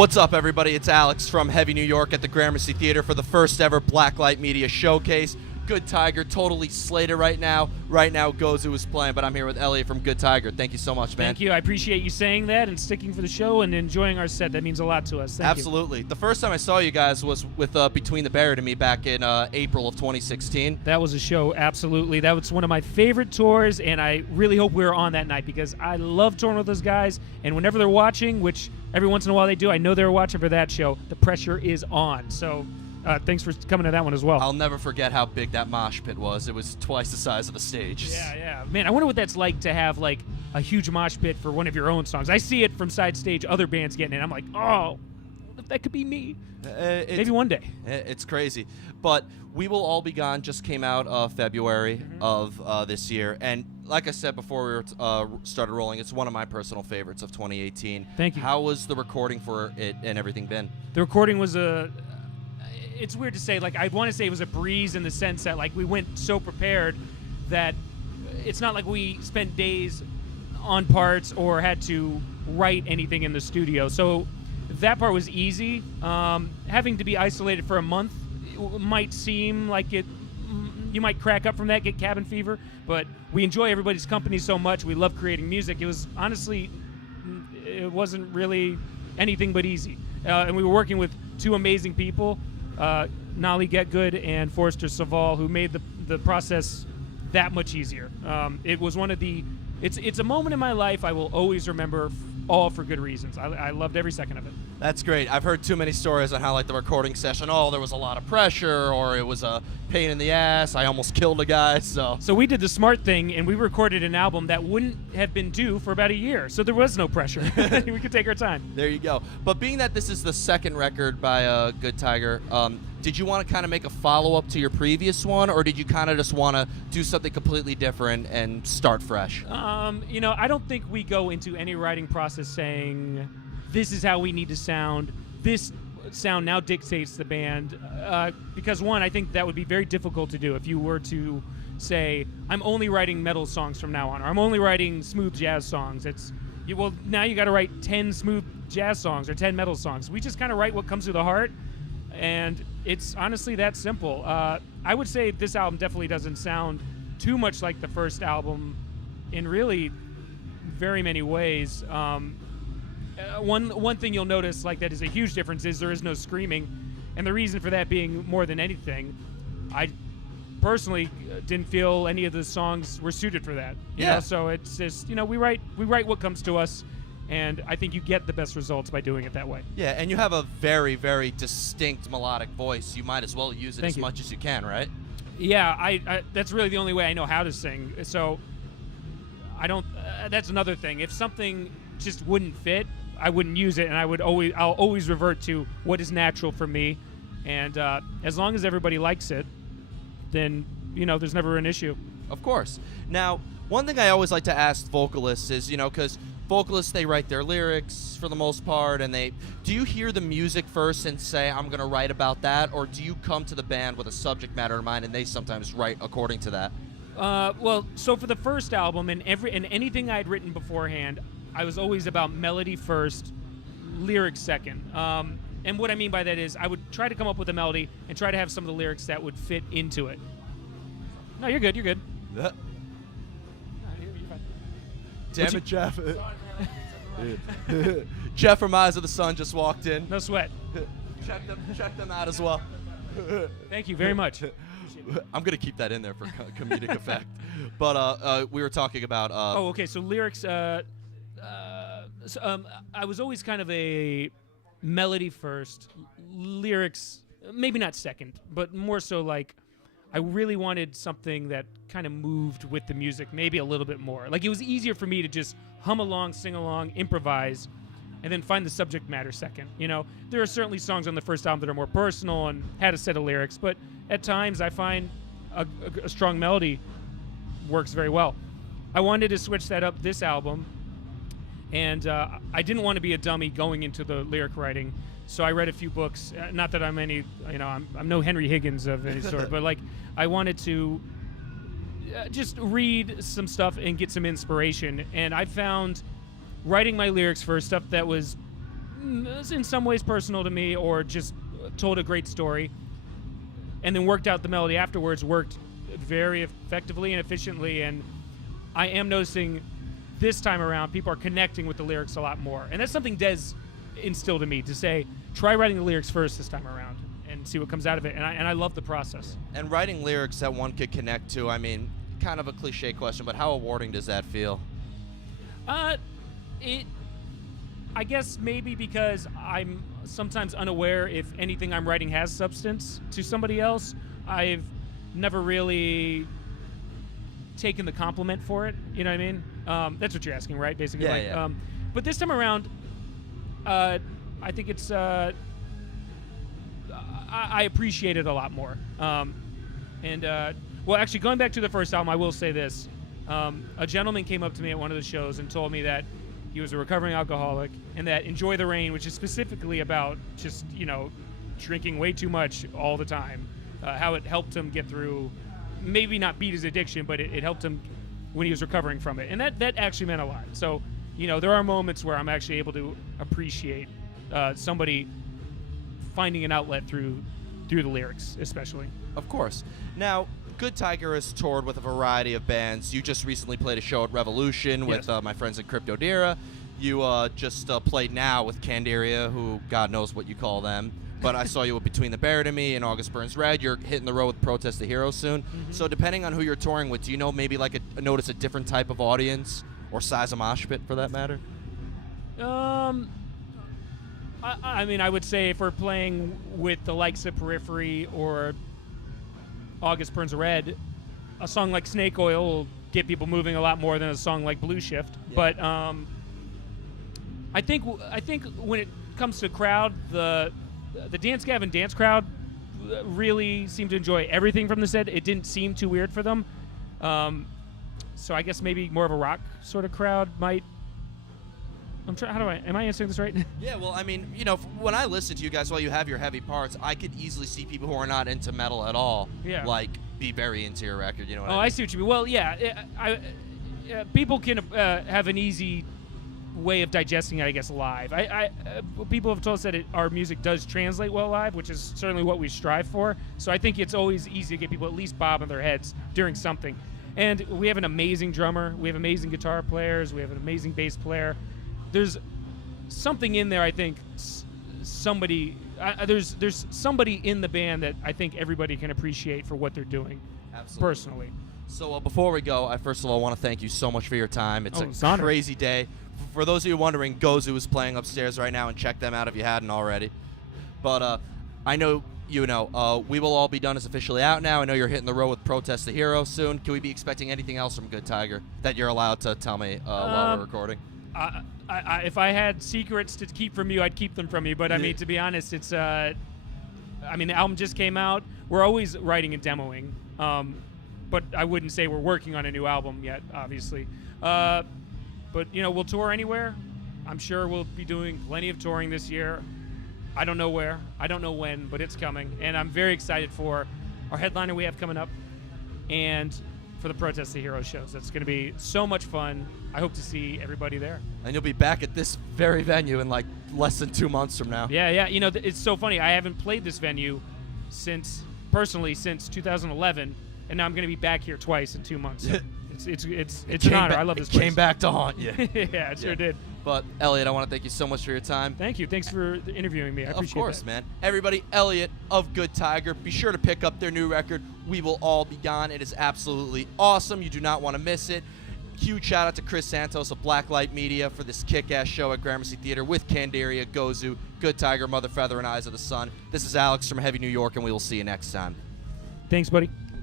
What's up, everybody? It's Alex from Heavy New York at the Gramercy Theater for the first ever Blacklight Media Showcase. Good Tiger, totally slated right now. Right now, Gozu is playing, but I'm here with Elliot from Good Tiger. Thank you so much, man. Thank you. I appreciate you saying that and sticking for the show and enjoying our set. That means a lot to us. Thank Absolutely. The first time I saw you guys was with Between the Buried and Me back in April of 2016. That was a show, absolutely. That was one of my favorite tours, and I really hope we were on that night because I love touring with those guys, and whenever they're watching, which every once in a while they do, I know they're watching for that show, the pressure is on. So thanks for coming to that one as well. I'll never forget how big that mosh pit was. It was twice the size of the stage. Yeah. Man, I wonder what that's like to have like a huge mosh pit for one of your own songs. I see it from side stage, other bands getting it. I'm like, oh, what if that could be me? Maybe one day. It's crazy. But We Will All Be Gone just came out February of this year. And like I said before we started rolling, it's one of my personal favorites of 2018. Thank you. How was the recording for it and everything been? The recording was it's weird to say, like, I want to say it was a breeze in the sense that, like, we went so prepared that it's not like we spent days on parts or had to write anything in the studio. So that part was easy. Having to be isolated for a month might seem like you might crack up from that, get cabin fever, but we enjoy everybody's company so much. We love creating music. It was honestly, it wasn't really anything but easy. And we were working with two amazing people, Nolly Get Good and Forrester Saval, who made the process that much easier. It was one of the, it's a moment in my life I will always remember, all for good reasons. I loved every second of it. That's great. I've heard too many stories on how, like, the recording session, there was a lot of pressure, or it was a pain in the ass. I almost killed a guy, so we did the smart thing, and we recorded an album that wouldn't have been due for about a year, so there was no pressure. We could take our time. There you go. But being that this is the second record by Good Tiger, did you want to kind of make a follow-up to your previous one, or did you kind of just want to do something completely different and start fresh? I don't think we go into any writing process saying, this is how we need to sound, this sound now dictates the band, because one, I think that would be very difficult to do if you were to say, I'm only writing metal songs from now on, or I'm only writing smooth jazz songs. Now you got to write 10 smooth jazz songs or 10 metal songs. We just kind of write what comes to the heart, and it's honestly that simple. I would say this album definitely doesn't sound too much like the first album in really very many ways. One thing you'll notice, like, that is a huge difference is there is no screaming, and the reason for that being, more than anything, I personally didn't feel any of the songs were suited for that. You know? So it's just, we write what comes to us, and I think you get the best results by doing it that way. Yeah, and you have a very, very distinct melodic voice. You might as well use it much as you can, right? Yeah, I that's really the only way I know how to sing. So I don't. That's another thing. If something just wouldn't fit, I wouldn't use it, and I'll always revert to what is natural for me. And as long as everybody likes it, then there's never an issue. Of course. Now, one thing I always like to ask vocalists is, because vocalists, they write their lyrics for the most part, and do you hear the music first and say, I'm going to write about that, or do you come to the band with a subject matter in mind and they sometimes write according to that? So for the first album and anything I'd written beforehand, I was always about melody first, lyrics second. And what I mean by that is I would try to come up with a melody and try to have some of the lyrics that would fit into it. No, you're good. You're good. Damn it, Jeff. Jeff from Eyes of the Sun just walked in. No sweat. Check them out as well. Thank you very much. I'm going to keep that in there for comedic effect. But we were talking about... okay. So lyrics... I was always kind of a melody first, lyrics maybe not second, but more so like I really wanted something that kind of moved with the music maybe a little bit more. Like, it was easier for me to just hum along, sing along, improvise, and then find the subject matter second. There are certainly songs on the first album that are more personal and had a set of lyrics, but at times I find a strong melody works very well. I wanted to switch that up this album, and I didn't want to be a dummy going into the lyric writing, so I read a few books. Not that I'm any, I'm no Henry Higgins of any sort, but like I wanted to just read some stuff and get some inspiration. And I found writing my lyrics for stuff that was in some ways personal to me, or just told a great story, and then worked out the melody afterwards, worked very effectively and efficiently. And I am noticing this time around people are connecting with the lyrics a lot more, and that's something Des instilled in me, to say try writing the lyrics first this time around and see what comes out of it. And I love the process. And writing lyrics that one could connect to, I mean, kind of a cliche question, but how rewarding does that feel? I guess maybe because I'm sometimes unaware if anything I'm writing has substance to somebody else. I've never really taken the compliment for it. You know what I mean? That's what you're asking, right? Basically. Yeah, like, yeah. But this time around, I think it's. I appreciate it a lot more. Well, actually, going back to the first album, I will say this. A gentleman came up to me at one of the shows and told me that he was a recovering alcoholic, and that Enjoy the Rain, which is specifically about just, drinking way too much all the time, how it helped him get through, maybe not beat his addiction, but it helped him when he was recovering from it. And that actually meant a lot. So, there are moments where I'm actually able to appreciate somebody finding an outlet through the lyrics, especially. Of course. Now, Good Tiger has toured with a variety of bands. You just recently played a show at Revolution with my friends at Cryptodira. You just played now with Candiria, who God knows what you call them. But I saw you with Between the Buried and Me and August Burns Red. You're hitting the road with Protest the Hero soon. Mm-hmm. So depending on who you're touring with, do you know maybe like notice a different type of audience or size of mosh pit for that matter? I mean, I would say if we're playing with the likes of Periphery or August Burns Red, a song like Snake Oil will get people moving a lot more than a song like Blue Shift. Yeah. But I think when it comes to crowd, the Dance Gavin dance crowd really seemed to enjoy everything from the set. It didn't seem too weird for them. So I guess maybe more of a rock sort of crowd might. Am I answering this right? Yeah, well, I mean, when I listen to you guys while you have your heavy parts, I could easily see people who are not into metal at all, be very into your record, you know what I mean? I see what you mean. Well, yeah, people can have an easy way of digesting it, I guess, live. People have told us that our music does translate well live, which is certainly what we strive for. So I think it's always easy to get people at least bobbing their heads during something. And we have an amazing drummer. We have amazing guitar players. We have an amazing bass player. There's something in there, I think, there's somebody in the band that I think everybody can appreciate for what they're doing. Absolutely. Personally. So before we go, I first of all want to thank you so much for your time. It's a crazy day. For those of you wondering, Gozu is playing upstairs right now, and check them out if you hadn't already. But I know We Will All Be Done is officially out now. I know you're hitting the road with Protest the Hero soon. Can we be expecting anything else from Good Tiger that you're allowed to tell me while we're recording? If I had secrets to keep from you, I'd keep them from you. But I mean, to be honest, it's the album just came out. We're always writing and demoing, but I wouldn't say we're working on a new album yet, obviously. But we'll tour anywhere. I'm sure we'll be doing plenty of touring this year. I don't know where, I don't know when, but it's coming, and I'm very excited for our headliner we have coming up, and for the Protest the Hero shows. That's going to be so much fun. I hope to see everybody there. And you'll be back at this very venue in like less than 2 months from now. Yeah. It's so funny. I haven't played this venue since 2011, and now I'm going to be back here twice in 2 months. So it's an honor. I love this place. Came back to haunt you. Yeah, it sure did. But Elliot, I want to thank you so much for your time. Thank you. Thanks for interviewing me. I appreciate it. Of course, man. Everybody, Elliot of Good Tiger. Be sure to pick up their new record, We Will All Be Gone. It is absolutely awesome. You do not want to miss it. Huge shout out to Chris Santos of Blacklight Media for this kick-ass show at Gramercy Theater with Candiria, Gozu, Good Tiger, Mother Feather, and Eyes of the Sun. This is Alex from Heavy New York, and we will see you next time. Thanks, buddy.